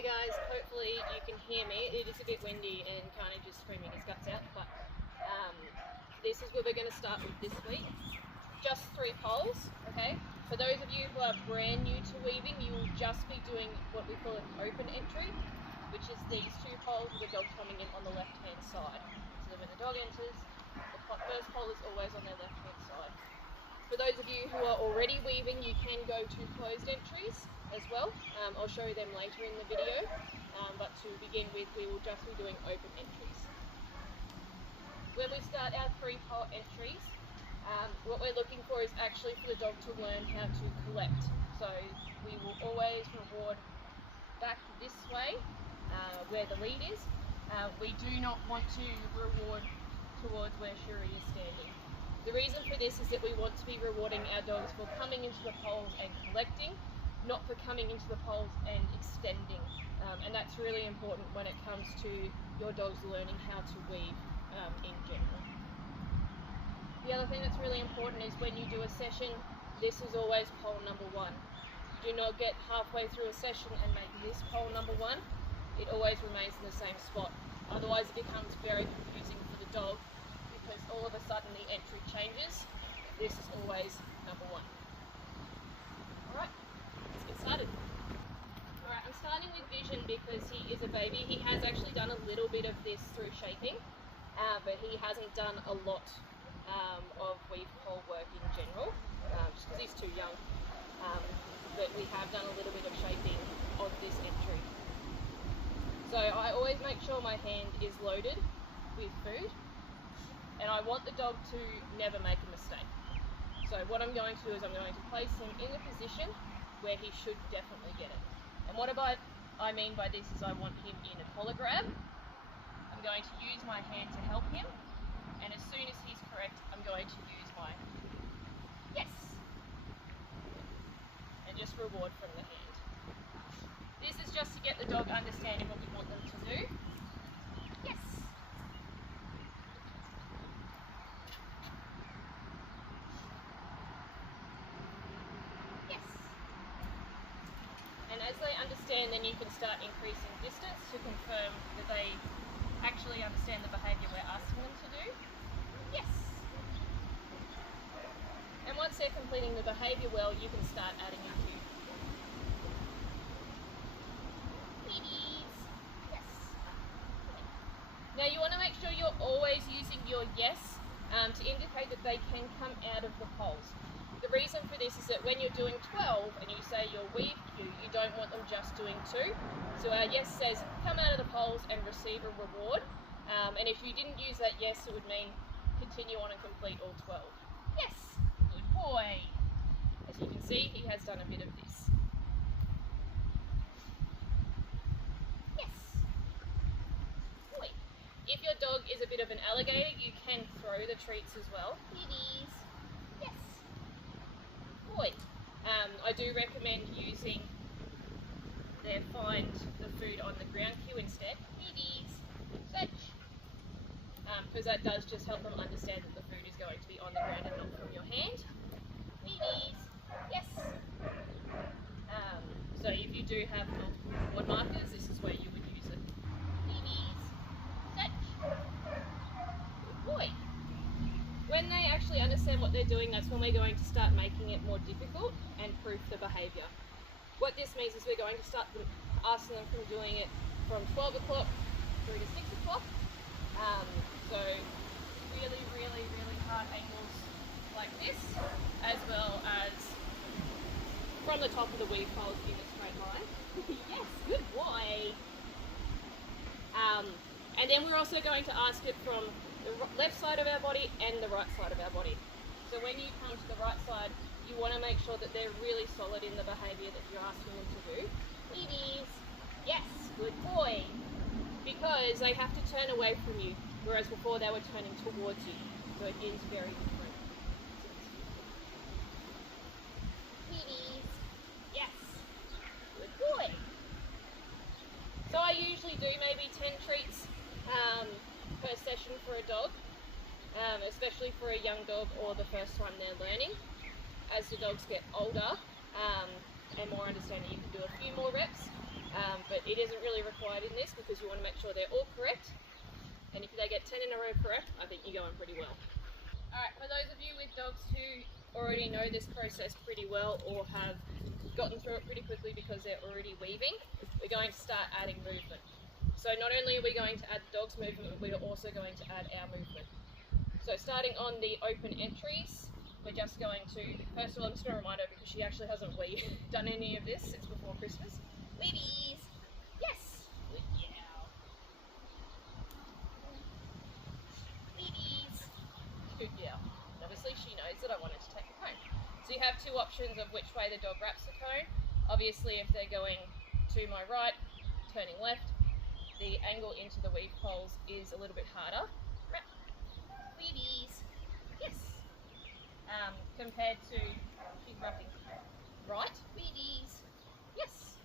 Hey guys, hopefully you can hear me. It is a bit windy and kind of just screaming his guts out, but this is what we're going to start with this week. Just 3 poles, okay? For those of you who are brand new to weaving, you will just be doing what we call an open entry, which is these 2 poles with the dog coming in on the left-hand side. So when the dog enters, the first pole is always on their left-hand side. For those of you who are already weaving, you can go to closed entries as well. I'll show you them later in the video, but to begin with, we will just be doing open entries. When we start our 3-pole entries, what we're looking for is actually for the dog to learn how to collect. So we will always reward back this way, where the lead is. We do not want to reward towards where Shuri is standing. The reason for this is that we want to be rewarding our dogs for coming into the poles and collecting, not for coming into the poles and extending. And that's really important when it comes to your dogs learning how to weave in general. The other thing that's really important is when you do a session, this is always pole number 1. Do not get halfway through a session and make this pole number 1. It always remains in the same spot. Otherwise it becomes very confusing for the dog, because all of a sudden the entry changes. This is always number 1. Alright, let's get started. Alright, I'm starting with Vision because he is a baby. He has actually done a little bit of this through shaping, but he hasn't done a lot of weave pole work in general, just because he's too young. But we have done a little bit of shaping on this entry. So I always make sure my hand is loaded with food, and I want the dog to never make a mistake. So what I'm going to do is I'm going to place him in a position where he should definitely get it. And what I mean by this is I want him in a collar grab. I'm going to use my hand to help him, and as soon as he's correct, I'm going to use my yes, and just reward from the hand. This is just to get the dog understanding what we want them to do. Yes. Yes. And as they understand, then you can start increasing distance to confirm that they actually understand the behaviour we're asking them to do. Yes. And once they're completing the behaviour well, you can start adding a cue. Yes. Now you want to make sure you're always using your yes to indicate that they can come out of the poles. The reason for this is that when you're doing 12 and you say your weave cue, you don't want them just doing 2. So our yes says come out of the poles and receive a reward. And if you didn't use that yes, it would mean continue on and complete all 12. Yes, good boy. As you can see, he has done a bit of this. Yes. Boy. If your dog is a bit of an alligator, you can throw the treats as well. Kitties. Yes. Boy. I do recommend using their find the food on the ground cue instead. Kitties. Such. Because that does just help them understand that the food is going to be on the ground and not from your hand. Kitties. Yes. So if you do have multiple reward markers, this is where you would use it. Kitties. Such. Good boy. When they actually understand what they're doing, that's when we're going to start making it more difficult and proof the behaviour. What this means is we're going to start asking them from doing it from 12 o'clock through to 6 o'clock. So really, really, really hard angles like this, as well as from the top of the weave poles in a straight line. Yes, good boy. And then we're also going to ask it from the left side of our body and the right side of our body. So when you come to the right side, you want to make sure that they're really solid in the behaviour that you're asking them to do. It is. Yes, good boy. Because they have to turn away from you, whereas before they were turning towards you. So it is very different. Kitties. Yes. Good boy. So I usually do maybe 10 treats per session for a dog, especially for a young dog or the first time they're learning. As the dogs get older and more understanding, you can do a few more reps, but but it isn't really required in this because you want to make sure they're all correct. And if they get 10 in a row correct, I think you're going pretty well. Alright, for those of you with dogs who already know this process pretty well or have gotten through it pretty quickly because they're already weaving, we're going to start adding movement. So not only are we going to add the dog's movement, we are also going to add our movement. So starting on the open entries, we're just going to, first of all, I'm just going to remind her because she actually hasn't done any of this since before Christmas. Weavies! Yes! Good gal. Weavies! Good gal. Obviously she knows that I wanted to take a cone. So you have two options of which way the dog wraps the cone. Obviously if they're going to my right, turning left, the angle into the weave poles is a little bit harder. Weavies! Yes! Compared to, she's wrapping right, weavies! Yes!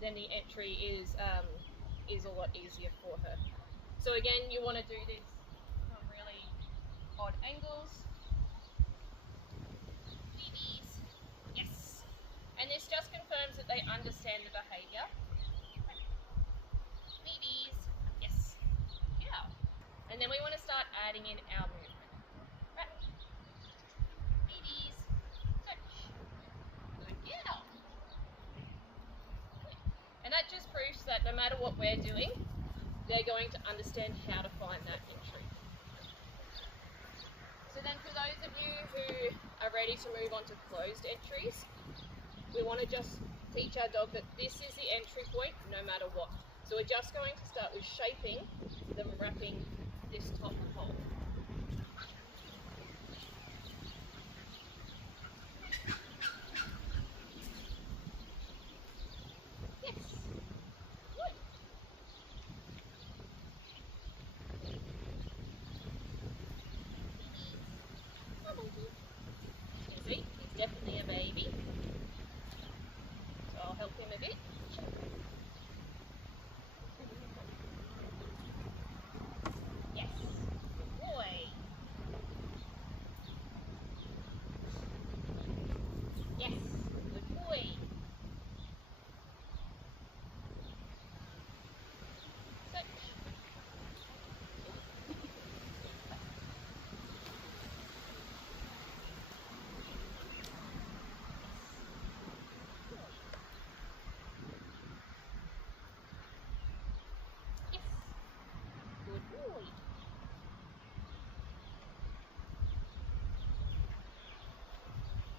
Then the entry is a lot easier for her. So again, you want to do this from really odd angles. Weavies! Yes! And this just confirms that they understand the behaviour. Weavies! Yes! Yeah! And then we want to start adding in our movement. Right. Weavies! Touch! Good girl! And that just proves that no matter what we're doing, they're going to understand how to find that entry. So then for those of you who are ready to move on to closed entries, we want to just teach our dog that this is the entry point no matter what. So we're just going to start with shaping them wrapping this top pole. Yes. Good. You can see, he's definitely a baby. So I'll help him a bit. Yes. Good boy. Yes. Good boy. Touch. Yes. Good boy.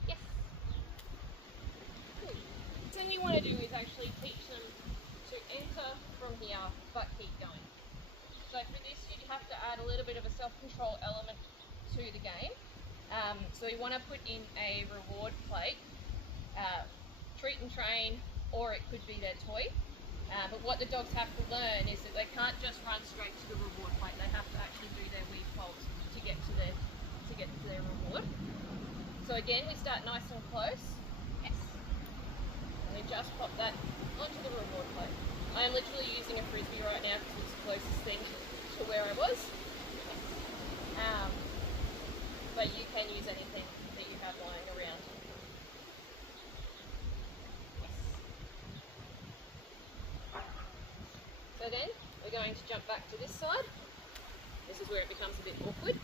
Yes. Good. Then you want to do is actually teach them to enter from here but keep going. So for this you have to add a little bit of a self-control element to the game. So we want to put in a reward plate, treat and train, or it could be their toy. But what the dogs have to learn is that they can't just run straight to the reward plate. They have to actually do their weave poles to get to their reward. So again, we start nice and close. Yes. And we just pop that onto the reward plate. I am literally using a frisbee right now because it's the closest thing to where I was. But you can use anything that you have lying around. Yes. So then we're going to jump back to this side. This is where it becomes a bit awkward.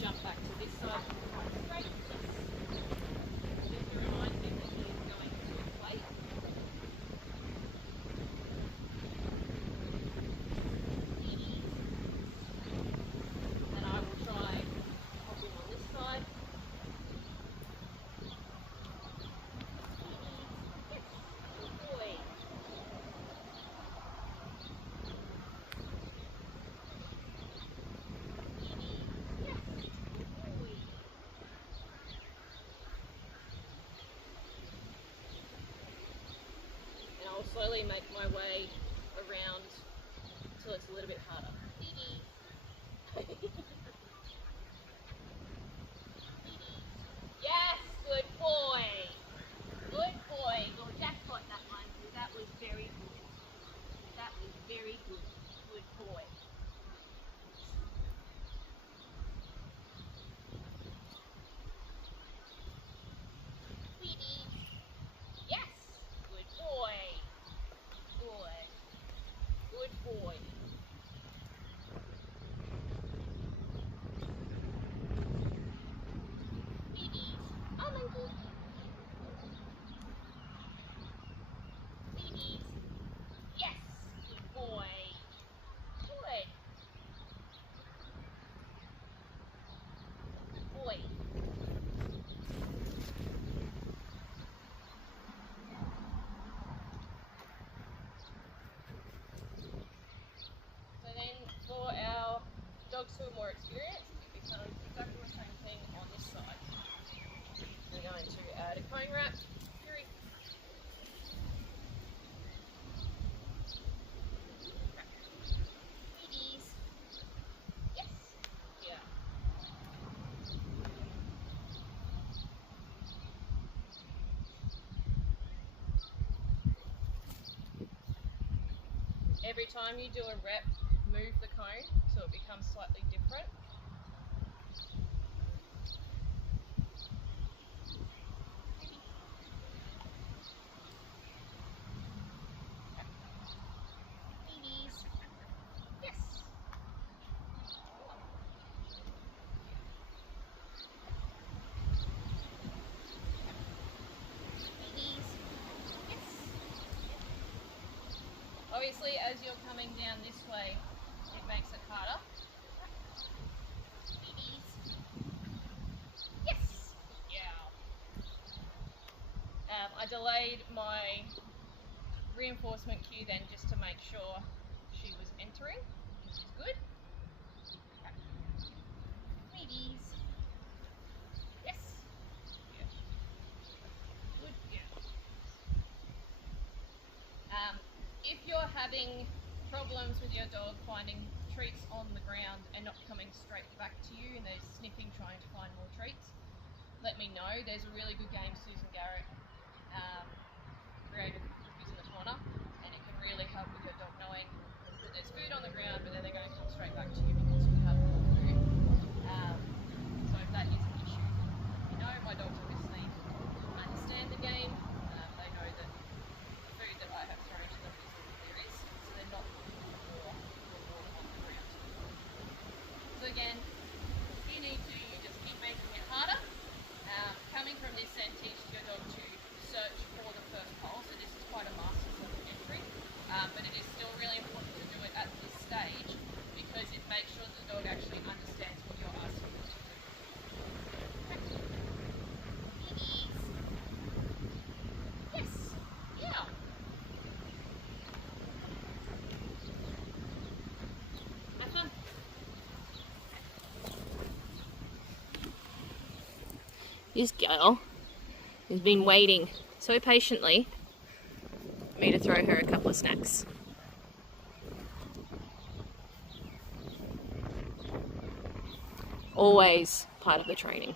Jump back to this side straight. Just to remind me that he's going to play. And I will try hopping on this side. Yes, good boy. And I'll slowly make my way around until it's a little bit harder. Yes, good boy. Good boy. Well, jackpot that one, because that was very Every time you do a rep, move the cone so it becomes slightly different. Obviously, as you're coming down this way, it makes it harder. Yes! Yeah. I delayed my reinforcement cue then just to make sure she was entering, which is good. Ladies. Yes. Yeah. Good. Yeah. If you're having problems with your dog finding treats on the ground and not coming straight back to you and they're sniffing trying to find more treats, let me know. There's a really good game Susan Garrett created, Cookies in the Corner, and it can really help with your dog knowing that there's food on the ground but then they're going to come straight back to you because you have more food. So if that is an issue, you know, my dogs obviously understand the game. They know that the food that I have thrown to them is all there is, so they're not looking for more reward on the ground. So again, if you need to, you just keep making it harder. Coming from this end teaches your dog to search for the first pole, so this is quite a master's level entry, but it is still really important to do it at this stage because it makes sure the dog actually understands what you're asking them to do. Yes, yeah. Have fun. This girl has been waiting so patiently for me to throw her a couple of snacks. Always part of the training.